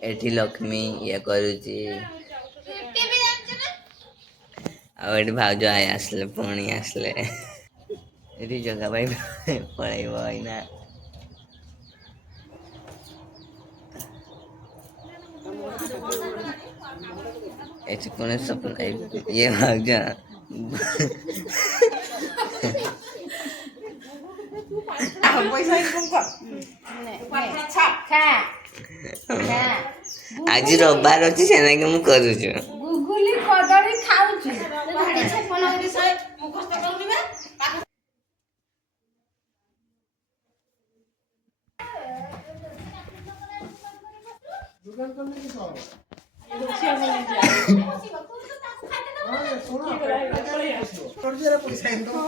एठी लक्ष्मी ये करूची आउट भाउज आए आसले पुणी आसले एठी जगह भाई पळैब आइना एठी पुणे सपन ये भाउज आज रविवार अच्छी से मु करू गुगुली कदली खाऊछु भाड़ी छपन विषय मुखस्त करूनी दुकान करने की सवाल पैसा इनकम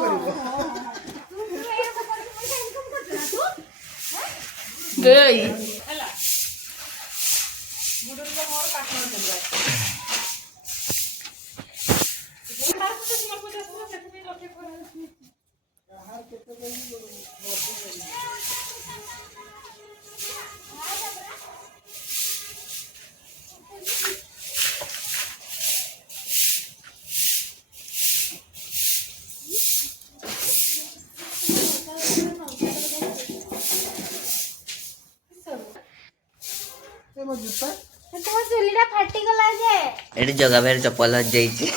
एटी जगह फेर चप्पल हज जाइए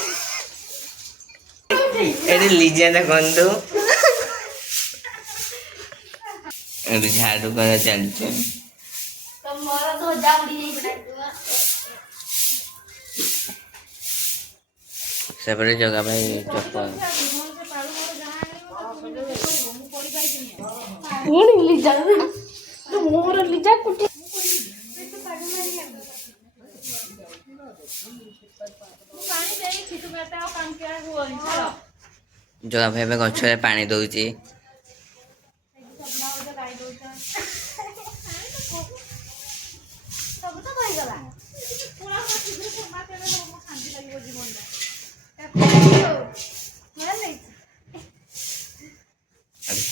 एटी लीजे देखु एटी झाड़ू कर चलते सेपरे जगह भाई चप्पल जगह भाई गछ पानी दौची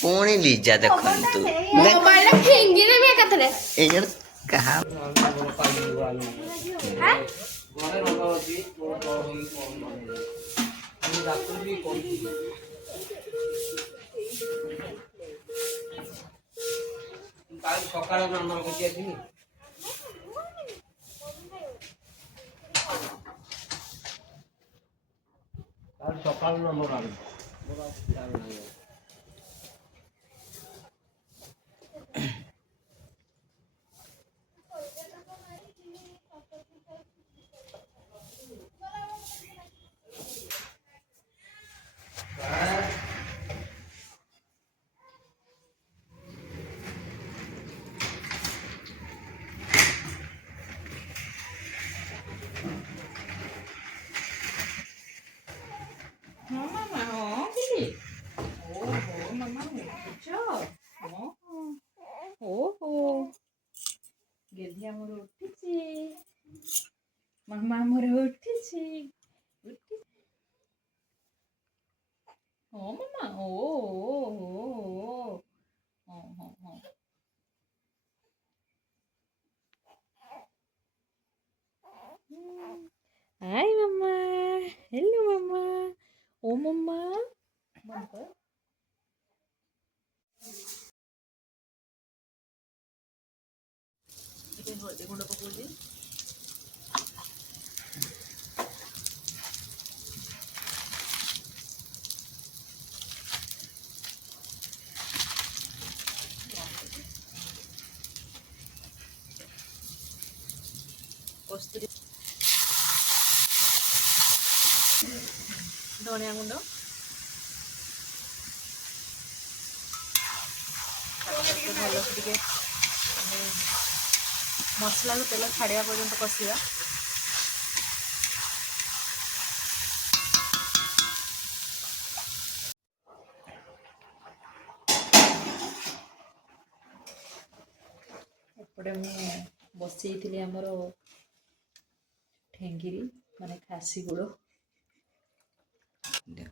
पुणी लीजा देखु कहा सकाळ नंबर ହଁ ମାମା ହଁ ଦିଦି ଓହୋ ମାମା ଉଠୁଛ ଓହୋ ଗେଲି ଆମର ଉଠିଛି ମାମା ଆମର ଉଠିଛି ଉଠି ହଁ ମାମା ଓ ହଁ ହଁ ହଁ Hi mama hello mama oh mama Mama ଟିକେ ହଳଦୀ ଗୁଣ୍ଡ ପକଉଛି କସ୍ତୁରୀ ଧନିଆ ଗୁଣ୍ଡ ଭଲସେ ଟିକେ ମସଲାରୁ ତେଲ ଛାଡ଼ିବା ପର୍ଯ୍ୟନ୍ତ କଷିବା ଏପଟେ ମୁଁ ବସେଇଥିଲି ଆମର ଠେଙ୍ଗିରି ମାନେ ଖାସି ଗୁଡ଼ ଦେଖ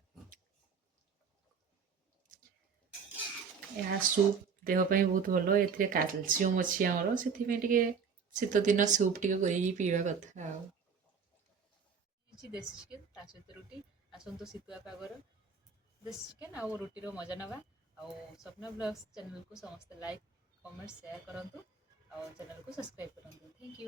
ଏହା ସୁପ୍ ଦେହ ପାଇଁ ବହୁତ ଭଲ ଏଥିରେ କ୍ୟାଲସିୟମ୍ ଅଛି ଆମର ସେଥିପାଇଁ ଟିକେ ଶୀତ ଦିନ ସୁପ୍ ଟିକେ କରିକି ପିଇବା କଥା ଆଉ କିଛି ଦେଶୀ ଚିକେନ୍ ତା ସହିତ ରୁଟି ଆସନ୍ତୁ ଶୀତୁଆ ପାଗର ଦେଶୀ ଚିକେନ୍ ଆଉ ରୁଟିର ମଜା ନେବା ଆଉ ସ୍ୱପ୍ନ ବ୍ଲଗ୍ସ ଚ୍ୟାନେଲକୁ ସମସ୍ତେ ଲାଇକ୍ କମେଣ୍ଟ ସେୟାର କରନ୍ତୁ ଆଉ ଚ୍ୟାନେଲକୁ ସବସ୍କ୍ରାଇବ୍ କରନ୍ତୁ ଥ୍ୟାଙ୍କ ୟୁ